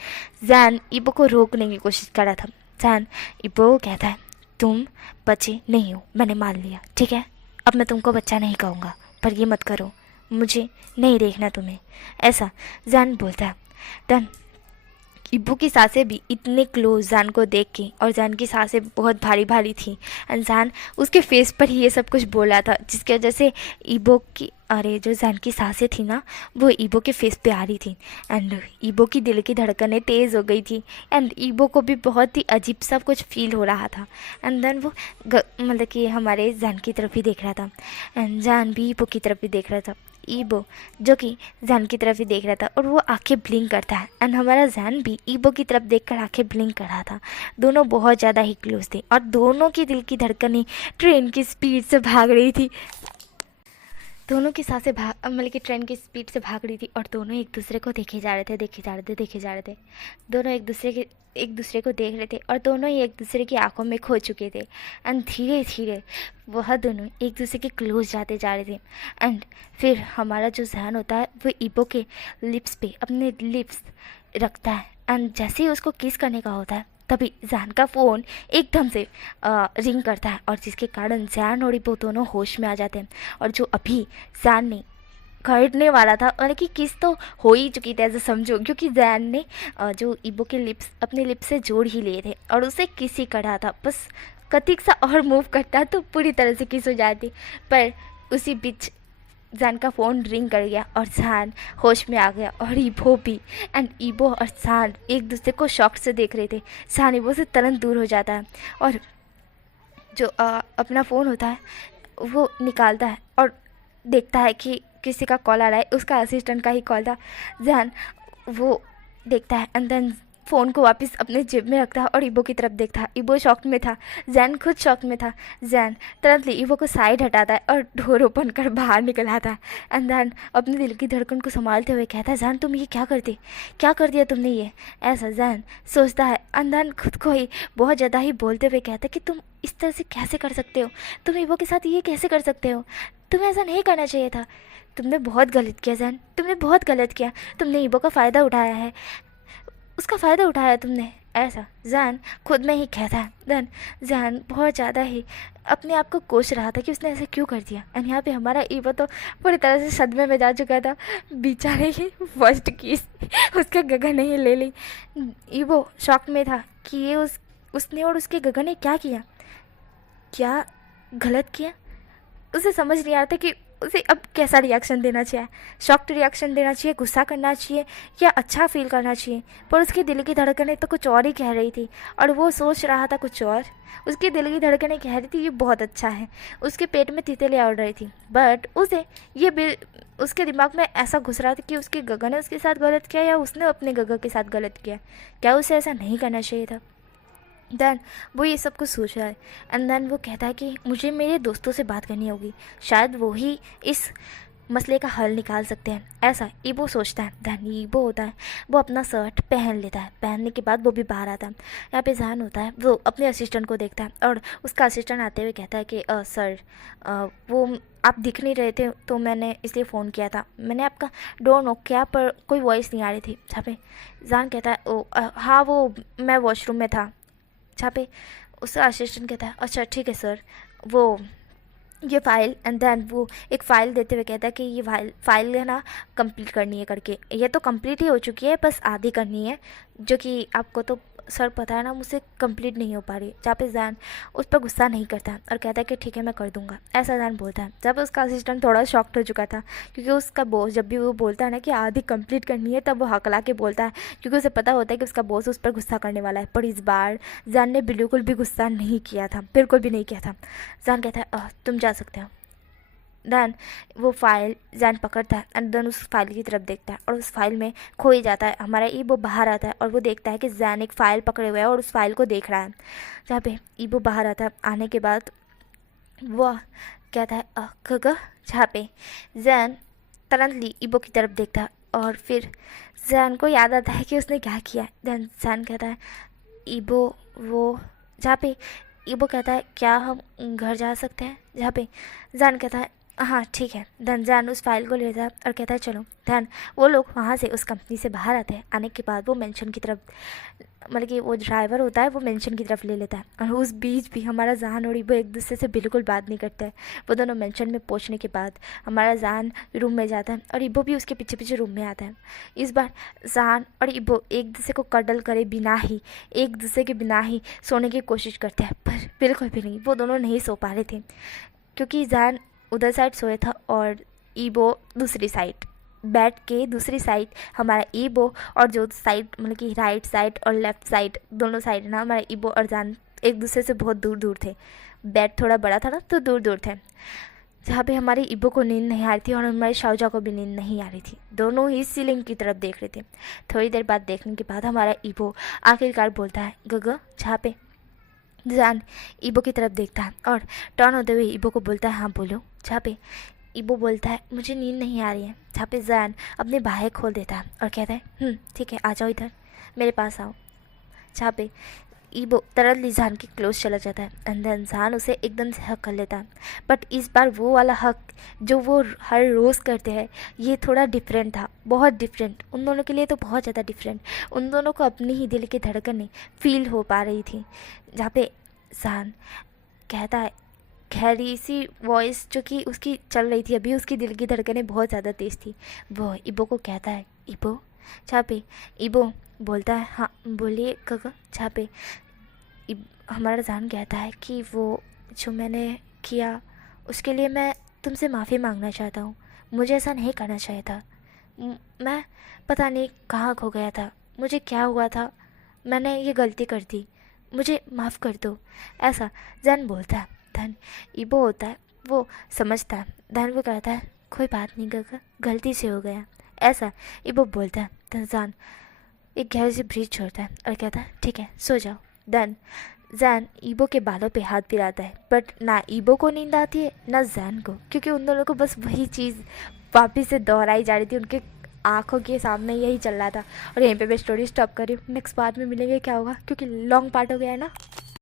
जैन इबो को रोकने की कोशिश कर रहा था। जैन इबो को कहता है तुम बच्चे नहीं हो, मैंने मान लिया, ठीक है, अब मैं तुमको बच्चा नहीं कहूँगा, पर ये मत करो, मुझे नहीं देखना तुम्हें, ऐसा जैन बोलता है। देन इबो की सांसें भी इतने क्लोज जैन को देख के, और जैन की सांसें बहुत भारी भारी थी एंड जैन उसके फेस पर ही ये सब कुछ बोला था, जिसकी वजह से इबो की जो जैन की सांसें थी ना वो इबो के फेस पे आ रही थी एंड इबो की दिल की धड़कनें तेज़ हो गई थी एंड इबो को भी बहुत ही अजीब सा कुछ फील हो रहा था। एंड देन वो मतलब कि हमारे जैन की तरफ ही देख रहा था एंड जैन भी इबो की तरफ ही देख रहा था। इबो जो कि जैन की तरफ ही देख रहा था और वो आंखें ब्लिंक करता है एंड हमारा जैन भी इबो की तरफ देखकर आंखें ब्लिंक कर रहा था। दोनों बहुत ज़्यादा ही क्लोज थे और दोनों की दिल की धड़कनें ट्रेन की स्पीड से भाग रही थी। दोनों की सांसें मतलब कि ट्रेन की स्पीड से भाग रही थी और दोनों एक दूसरे को देखे जा रहे थे। दोनों एक दूसरे को देख रहे थे और दोनों ही एक दूसरे की आंखों में खो चुके थे एंड धीरे धीरे वह दोनों एक दूसरे के क्लोज जाते जा रहे थे। एंड फिर हमारा जो जैन होता है वो इबो के लिप्स पे अपने लिप्स रखता है एंड जैसे ही उसको किस करने का होता है तभी जैन का फ़ोन एकदम से रिंग करता है और जिसके कारण जैन और इबो दोनों होश में आ जाते हैं। और जो अभी जैन ने करने वाला था, मतलब कि किस तो हो ही चुकी थी ऐसा समझो, क्योंकि जैन ने जो इबो के लिप्स अपने लिप्स से जोड़ ही लिए थे और उसे किस ही करा था, बस कतिक सा और मूव करता तो पूरी तरह से किस हो जाती। पर उसी बीच जैन का फ़ोन रिंग कर गया और जैन होश में आ गया और इबो भी। एंड इबो और जैन एक दूसरे को शॉक से देख रहे थे। जैन इबो से तुरंत दूर हो जाता है और जो अपना फ़ोन होता है वो निकालता है और देखता है कि किसी का कॉल आ रहा है, उसका असिस्टेंट का ही कॉल था। जैन वो देखता है एंड देन फ़ोन को वापस अपने जेब में रखता है और इबो की तरफ देखता है। इबो शॉक में था, जैन खुद शॉक में था। जैन तुरंत इबो को साइड हटाता है और डोर ओपन कर बाहर निकल आता है एंड देन अपने दिल की धड़कन को संभालते हुए कहता है जैन तुम ये क्या कर दिया तुमने ये, ऐसा जैन सोचता है। एंड देन खुद को ही बहुत ज़्यादा ही बोलते हुए कहता है कि तुम इस तरह से कैसे कर सकते हो, तुम इबो के साथ ये कैसे कर सकते हो, तुम्हें ऐसा नहीं करना चाहिए था, तुमने बहुत गलत किया जैन, तुमने बहुत गलत किया, तुमने इबो का फ़ायदा उठाया है, उसका फ़ायदा उठाया तुमने, ऐसा जैन खुद में ही कहता है। देन जैन बहुत ज़्यादा ही अपने आप को कोस रहा था कि उसने ऐसे क्यों कर दिया। एंड यहाँ पे हमारा इबो तो पूरी तरह से सदमे में जा चुका था, बेचारे ही फर्स्ट किस उसके गगन ने ही ले ली। इबो शॉक में था कि ये उसने और उसके गगन ने क्या गलत किया। उसे समझ नहीं आ रहा था कि उसे अब कैसा रिएक्शन देना चाहिए, शॉक्ड रिएक्शन देना चाहिए, गुस्सा करना चाहिए या अच्छा फील करना चाहिए। पर उसकी दिल की धड़कनें तो कुछ और ही कह रही थी और वो सोच रहा था कुछ और। उसकी दिल की धड़कनें कह रही थी ये बहुत अच्छा है, उसके पेट में तितलियाँ उड़ रही थी, बट उसे ये उसके दिमाग में ऐसा घुस रहा था कि उसके गगन ने उसके साथ गलत किया या उसने अपने गगन के साथ गलत किया। क्या उसे ऐसा नहीं करना चाहिए था। देन वो ये सब कुछ सोच रहा है एंड देन वो कहता है कि मुझे मेरे दोस्तों से बात करनी होगी, शायद वो ही इस मसले का हल निकाल सकते हैं, ऐसा ईबो सोचता है। देन ईबो होता है वो अपना शर्ट पहन लेता है, पहनने के बाद वो भी बाहर आता है। यहाँ पे जहान होता है वो अपने असिस्टेंट को देखता है और उसका असिस्टेंट आते हुए कहता है कि सर वो आप दिख नहीं रहे थे तो मैंने इसलिए फ़ोन किया था, मैंने आपका डोर नॉक किया पर कोई वॉइस नहीं आ रही थी। जहाँ पे जहान कहता है हाँ वो मैं वॉशरूम में था। जहाँ पे उसका असिस्टेंट कहता है अच्छा ठीक है सर, वो ये फ़ाइल एंड देन वो एक फ़ाइल देते हुए कहता है कि ये फ़ाइल है ना कंप्लीट करनी है करके, ये तो कंप्लीट ही हो चुकी है, बस आधी करनी है जो कि आपको तो सर पता है ना मुझसे कंप्लीट नहीं हो पा रही। जहाँ पे जैन उस पर गुस्सा नहीं करता और कहता है कि ठीक है मैं कर दूंगा, ऐसा जैन बोलता है। जब उसका असिस्टेंट थोड़ा शॉक्ड हो चुका था क्योंकि उसका बॉस जब भी वो बोलता है ना कि आधी कंप्लीट करनी है तब वो हकला के बोलता है, क्योंकि उसे पता होता है कि उसका बॉस उस पर गुस्सा करने वाला है। पर इस बार जैन ने बिल्कुल भी गुस्सा नहीं किया था, बिल्कुल भी नहीं किया था। जैन कहता है तुम जा सकते हो। देन वो फाइल जैन पकड़ता है एंड देन उस फाइल की तरफ देखता है और उस फाइल में खो ही जाता है। हमारा ईबो बाहर आता है और वो देखता है कि जैन एक फ़ाइल पकड़े हुए है और उस फाइल को देख रहा है। जहाँ पे ईबो बाहर आता है, आने के बाद वो कहता है गग। जहाँ पे जैन तुरंत ईबो की तरफ देखता है और फिर जैन को याद आता है कि उसने क्या किया है। देन जैन कहता है ईबो वो, जहाँ पे ईबो कहता है क्या हम घर जा सकते हैं। जहाँ पे जैन कहता है हाँ ठीक है। धन जैन उस फाइल को लेता है और कहता है चलो। धन वो लोग वहाँ से उस कंपनी से बाहर आते हैं। आने के बाद वो मेंशन की तरफ, मतलब कि वो ड्राइवर होता है वो मेंशन की तरफ ले लेता है और उस बीच भी हमारा जहान और ईबो एक दूसरे से बिल्कुल बात नहीं करते हैं। वो दोनों मेंशन में पहुँचने के बाद हमारा जहान रूम में जाता है और ईबो भी उसके पीछे पीछे रूम में आता है। इस बार जहान और ईबो एक दूसरे को कडल करे बिना ही, एक दूसरे के बिना ही सोने की कोशिश करते हैं, पर बिल्कुल भी नहीं, वो दोनों नहीं सो पा रहे थे क्योंकि जहान उधर साइड सोया था और ईबो दूसरी साइड बैठ के, दूसरी साइड हमारा ईबो और जो साइड मतलब कि राइट साइड और लेफ़्ट साइड दोनों साइड ना हमारा ईबो और जान एक दूसरे से बहुत दूर दूर थे। बेड थोड़ा बड़ा था ना तो दूर दूर थे। जहाँ पे हमारे ईबो को नींद नहीं आ रही थी और हमारे शाओजा को भी नींद नहीं आ रही थी, दोनों ही सीलिंग की तरफ देख रहे थे। थोड़ी देर बाद देखने के बाद हमारा ईबो आखिरकार बोलता है गग। जहाँ पे जान ईबो की तरफ देखता है और टर्न होते हुए ईबो को बोलता है हाँ बोलो। जहाँ पे ईबो बोलता है मुझे नींद नहीं आ रही है। जहाँ पे जैन अपने बाहें खोल देता है और कहता है ठीक है आ जाओ इधर मेरे पास आओ। जहाँ पे ईबो तरल जहान के क्लोज चला जाता है एंड देन जहान उसे एकदम से हक कर लेता है। बट इस बार वो वाला हक जो वो हर रोज़ करते हैं ये थोड़ा डिफरेंट था, बहुत डिफरेंट, उन दोनों के लिए तो बहुत ज़्यादा डिफरेंट। उन दोनों को अपनी ही दिल की धड़कनें फील हो पा रही थी। जहाँ पे जहान कहता है गहरी सी वॉइस जो कि उसकी चल रही थी अभी, उसकी दिल की धड़कनें बहुत ज़्यादा तेज़ थी। वो ईबो को कहता है ईबो। जहाँ पे ईबो बोलता है हाँ बोलिए गग। जहाँ पे हमारा जहान कहता है कि वो जो मैंने किया उसके लिए मैं तुमसे माफ़ी मांगना चाहता हूँ, मुझे ऐसा नहीं करना चाहिए था, मैं पता नहीं कहाँ खो गया था, मुझे क्या हुआ था, मैंने ये गलती कर दी, मुझे माफ़ कर दो, ऐसा जैन बोलता है। धन ईबो होता है वो समझता है। धन वो कहता है कोई बात नहीं गगा, गलती से हो गया, ऐसा ईबो बोलता है। धन जैन एक गहरी सी ब्रीथ छोड़ता है और कहता है ठीक है सो जाओ। देन जैन ईबो के बालों पे हाथ फिराता है बट ना ईबो को नींद आती है ना जैन को, क्योंकि उन दोनों को बस वही चीज़ वापस से दोहराई जा रही थी, उनके आँखों के सामने यही चल रहा था। और यहीं पे मैं स्टोरी स्टॉप कर रही हूँ, नेक्स्ट पार्ट में मिलेंगे क्या होगा, क्योंकि लॉन्ग पार्ट हो गया है ना।